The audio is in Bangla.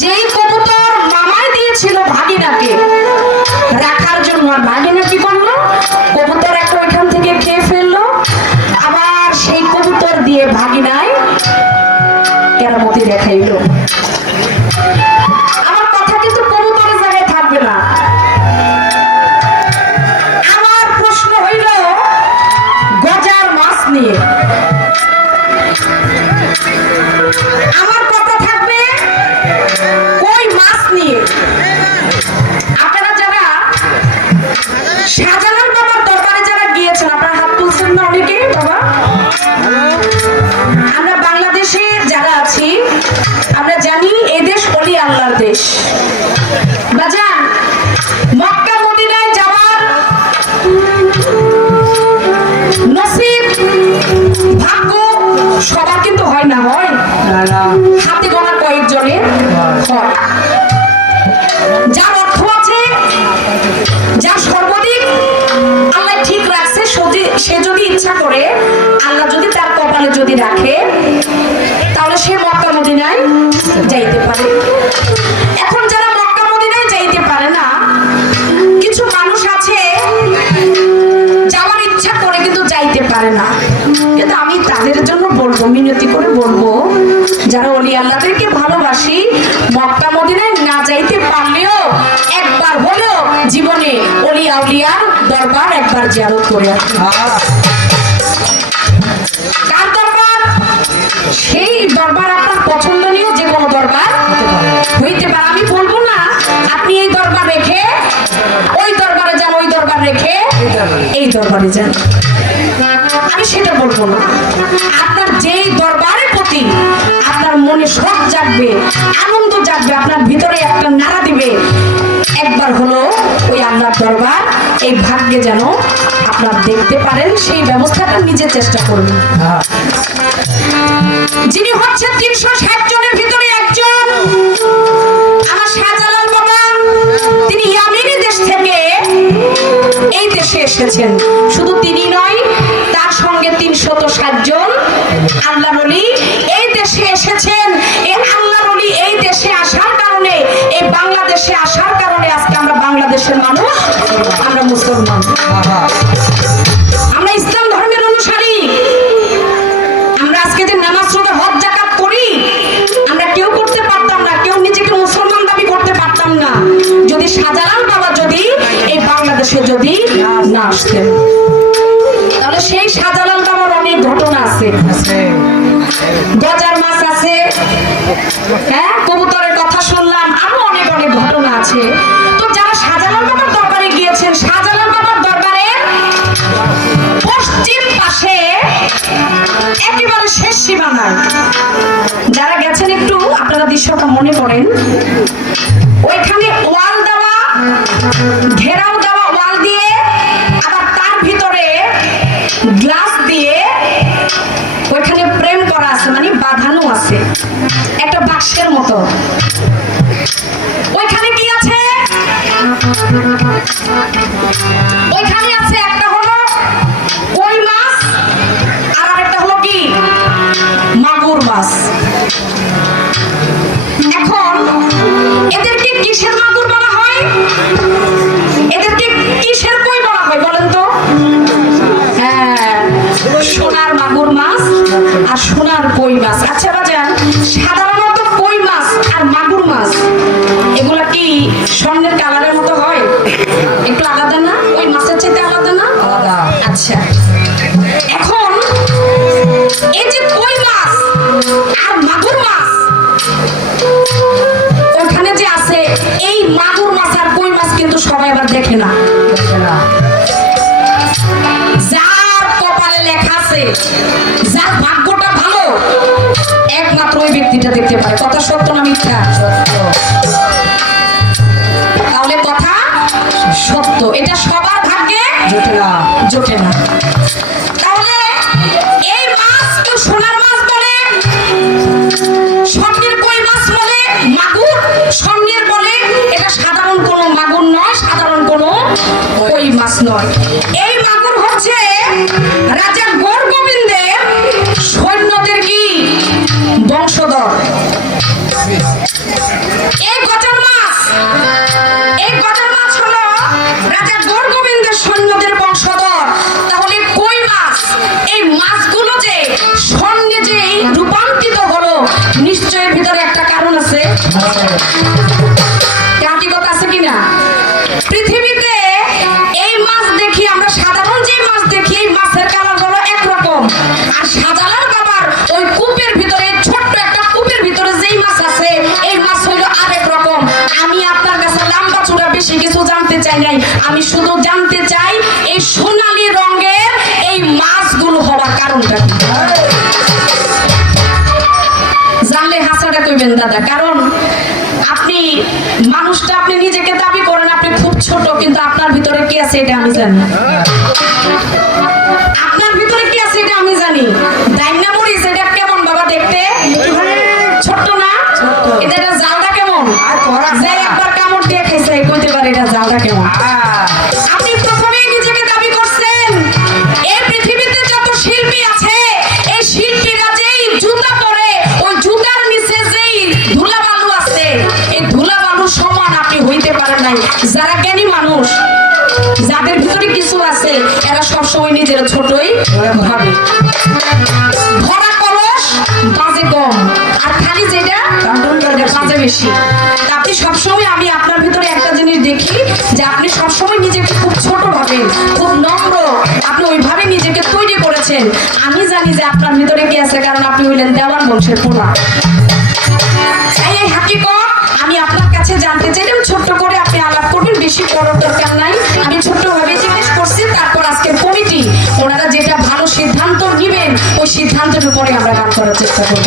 যেই কবুতর মামাই দিয়েছিল ভাগিনাকে রাখার জন্য, আর ভাগিনা কি করলো, কবুতর একটা ওইখান থেকে খেয়ে ফেললো। আবার সেই কবুতর দিয়ে ভাগিনায় কেরামতি দেখাইলো। আমার কথা কিন্তু কবুতরের জায়গায় থাকবে না। আমার প্রশ্ন হইল গজার মাছ নিয়ে, আমার কথা থাকবে কই মাছ নিয়ে। আপনারা যারা শাহজালাল বাবার দরবারে যারা গিয়েছেন, আপনারা হাত তুলছেন না অনেকে? বাবা, আমরা বাংলাদেশে যারা আছি আমরা জানি এদেশ ওলি আল্লাহর দেশ। বাজান, মক্কা মদিনায় যাওয়ার নসিব ভাগ্য সবার কিন্তু হয় না, হয় হাতে গোনা কয়েকজনের হয়। যার অর্থ আছে, যার সর্বাধিক আল্লাহ ঠিক রাখছে, সে যদি ইচ্ছা করে, আল্লাহ যদি তার কপালে যদি রাখে, তাহলে সে মক্কা মদিনায় যাইতে পারে। এখন যারা মক্কা মদিনায় যাইতে পারে না, কিছু মানুষ আছে যাওয়ার ইচ্ছা করে কিন্তু যাইতে পারে না। কিন্তু আমি তাদের জন্য বলবো, মিনতি করে বলবো, যারা ওলি আল্লাহদেরকে ভালোবাসি, মক্কা মদিনায় না যাইতে পারলেও একবার হলেও জীবনে ওলি আউলিয়ার দরবার একবার জিয়ারত করে আসুন। কার দরবার? সেই দরবার আপনার পছন্দনীয় যে কোনো দরবার হইতে পারে। আমি বলবো না আপনি এই দরবার রেখে ওই দরবারে যান, ওই দরবার রেখে এই দরবারে যান, আমি সেটা বলবো না। আপনার যেই দরবারের প্রতি আপনার মনে শখ জাগবে, আনন্দ জাগবে, আপনার ভিতরে একটা নাড়া দিবে, একবার হলো ওই আল্লাহর দরবার এই ভাগ্যে যেন আপনার দেখতে পারেন, সেই ব্যবস্থাটা নিজে চেষ্টা করবেন। যিনি হচ্ছেন 360 জনের ভিতরে একজন, আমার শাহজালাল বাবা, তিনি ইয়ামেনি দেশ থেকে এই দেশে এসেছেন। শুধু তিনি নয়, তার সঙ্গে 360 জন আল্লাহর ওলি এই দেশে এসেছেন। এই আল্লাহর ওলি এই দেশে আসার কারণে, এই বাংলাদেশে আসার কারণে আজকে আমরা বাংলাদেশের মানুষ, আমরা মুসলমান, আমরা ইসলাম ধর্মের অনুসারী। আমরা আজকে যে নামাজ রোজা হজ যাকাত করি, আমরা কেউ করতে পারতাম না, কেউ নিজেকে মুসলমান দাবি করতে পারতাম না যদি শাহজালাল বাবা যদি এই বাংলাদেশে যদি না আসতেন। তাহলে সেই শাহজালাল বাবার অনেক ঘটনা আছে, গজার মাছ আছে, হ্যাঁ, কবুতরের কথা শুনলাম, আরো অনেক অনেক ঘটনা আছে। তো যারা শাহজালাল বাবার দরবারে গিয়েছেন, শাহজালাল বাবার দরবারে পশ্চিম পাশে একেবারে শেষ সীমানায় যারা গেছেন, একটু আপনারা দৃশ্যটা মনে করেন, ওইখানে ওয়াল দেওয়া, ঘেরাও দেওয়া, ওয়াল দিয়ে, আবার তার ভিতরে গ্লাস দিয়ে ওইখানে প্রেম করা আছে, মানে বাঁধানো আছে একটা বাক্সের মতো। ওইখানে কি আছে? ওইখানে আছে একটা হলো কই মাছ, আর আরেকটা হলো কি মাগুর মাছ। এখন এদেরকে কিসের মাগুর বলা হয়, এদেরকে কিসের কই বলা হয় বলেন তো? হ্যাঁ, সোনার মাগুর মাছ আর সোনার কই মাছ। আচ্ছা বাজান, সাধারণত কই মাছ আর মাগুর মাছ এগুলা কি স্বর্ণের কালারের মতো হয়? একটু আলাদা না? ওই মাছের চাইতে আলাদা না? আলাদা। আচ্ছা, এখন এই যে কই মাছ আর মাগুর মাছ ওখানে যে আছে, এই মাগুর মাছ আর কই মাছ কিন্তু সবাই আবার দেখে না। যার কপালে লেখা আছে, যার ভাগ্যটা ভালো, একমাত্র ওই ব্যক্তিটা দেখতে পায়। কথা সত্য না মিথ্যা? তাহলে কথা সত্য, এটা সবার ভাগ্যে জোটে না। তাহলে এই মাছ কেউ সোনার মাছ বলে, স্বর্ণের কই মাছ বলে, মাগুর স্বর্ণের বলে, এটা সাধারণ কোনো মাগুর নয়, সাধারণ কোনো কই মাছ নয়। এই মাগুর হচ্ছে রাজা গৌর গোবিন্দের সৈন্যদের কি বংশধর। হাকিকত আছে কিনা? পৃথিবীতে এই মাছ দেখি আমরা, সাধারণ যে মাছ দেখি এই মাছের কালার হলো একরকম, আর শাহজালাল বাবার ওই কূপের ভিতরে, ছোট্ট একটা কূপের ভিতরে যেই মাছ আছে এই মাছ হলো আরেক রকম। আমি আপনার কাছে লম্বা চূড়া বেশি কিছু জানতে চাই নাই, আমি শুধু জানতে চাই এই সোনালী রঙের এই মাছগুলো হওয়ার কারণটা কি। জানলে হাসাটা কইবেন দাদা, কারণ আপনি মানুষটা, আপনি নিজেকে দাবি করেন আপনি খুব ছোট, কিন্তু আপনার ভিতরে কি আছে এটা আমি জানি। আপনার ভিতরে কি আছে এটা আমি জানি। ডাইনা মরিচ এটা কেমন বাবা দেখতে? ছোট্ট না? এটা জালটা কেমন? যে একবার কামড় দিয়ে খাইছে কইতে পারে এটা জালটা কেমন। আপনি প্রথমেই নিজেকে দাবি করছেন এই পৃথিবীতে যত শিল্পী আছে এই শিল্পীরা যেই জুতা পরে ওই জুতার নিচে যেই ধুলাবালু আছে এই ধুলাবালু সমান আপনি হইতে পারেন নাই। যারা জ্ঞানী মানুষ, যাদের ভিতরে কিছু আছে, এরা সবসময় নিজের ছোটই ভাবে। ভরা কলস বাজে কম, আর খালি যেটা বাজে বেশি। আপনি সবসময়, আমি আপনার ভিতরে একটা জিনিস দেখি যে আপনি সবসময় নিজেকে খুব ছোট ভাবেন, খুব নম্র, আপনি ওইভাবে নিজেকে তৈরি করেছেন। আমি জানি যে আপনার ভিতরে কি আছে, কারণ আপনি হইলেন দেওয়ান বংশের পোলা। এই হাকিকত আমি আপনার কাছে জানতে চাইলাম, ছোট্ট করে আপনি আলাপ করবেন, বেশি করার দরকার নাই। আমি ছোট্ট ভাবে জিজ্ঞেস করছি, তারপর আজকের কমিটি ওনারা যেটা ভালো সিদ্ধান্ত নিবেন ওই সিদ্ধান্তের উপরে আমরা কাজ করার চেষ্টা করব।